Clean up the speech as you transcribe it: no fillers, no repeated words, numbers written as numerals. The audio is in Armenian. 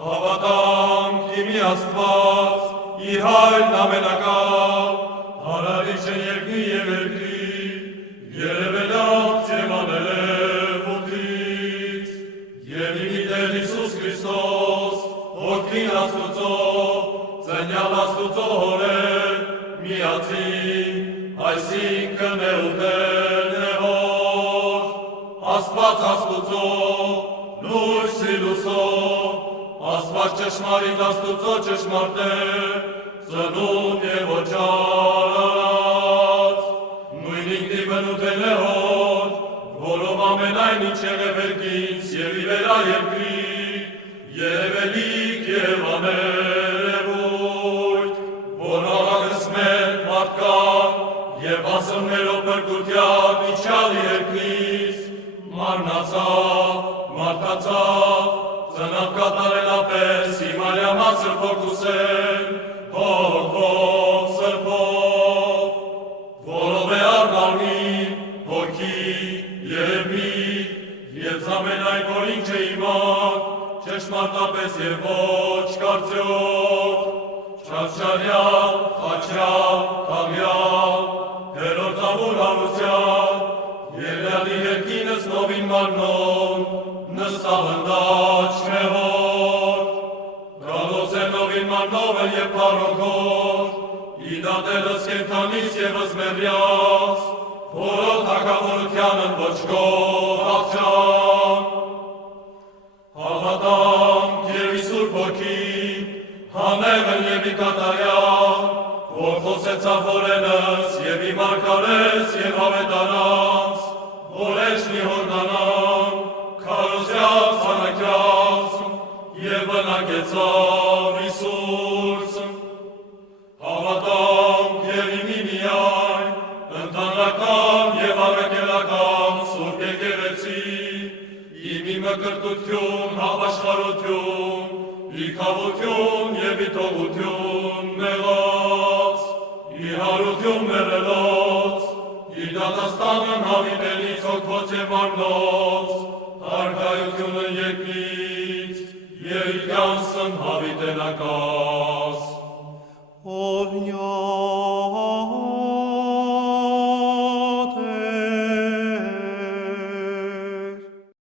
Հավատամ Քիմի Աստված, իհայրն ամենակալ, հարարիչ է երկնի և երկրի, երևելած և անելև ոտից, և իմի Տեր Հիսուս Քրիստոս, որդին Աստուծո, ծնյալ Աստուծո հորեր, միածին, այսինքն էուտերն է հոր, Աստված Աստուծո, լույսի լուսով, Աստված ճշմարիտ Աստուծո ճշմարտ է, ծնունդ և օճառած, նույն ինքնի բնութեն է հոր, որով ամենայն ինչ եղև երկինց և ի վերա երկրի, երևելիք և աներևույթ, որ աղագսմեն մարդկան և ասրներով բրկության իջյալ երկնից, մարմնացավ, մարդացավ, ծնավ կատարելապես հիմարյամա սրբոքուսեն, հոգվով սրբով, որով է արմարմին, հոգի և միտ, և զամենայն որ ինչ է իման, ճշմարտապես և ոչ կարծյոք, չարչարյալ, խաչյալ, թաղյալ, հերորդավոր հարուսյալ, Երյալի երկինս նովին մարմնոն, նստավնդաչ մեղոր, գալոս է նովին մարմնովը և պարոգոր, իդատելս կենթանից և ըզմերյաց, որոտ հակավորությանն ոչ գող աղջան, հավատամ և իսուր ոգի, հանեղն և ի կատարյալ, որ խոսեցավ որենս և ի մարգարես և հավետարանց, որ էջնի հորդանան, քարոզյալ ծանակյաց և բնակեցավ Իսուրս, հավատամ և իմի միայն, ընդանրական և առակելական սուրբ եկեղեցի, իմի մկրտություն, հավաշխարություն, իքավություն և իտողություն մեղած, իհարություն մերելոց, իդատաստանն հավիտենից հոգվոց և մարմնոց, հարգայությունն երկնից, երիքյանսն հավիտենական,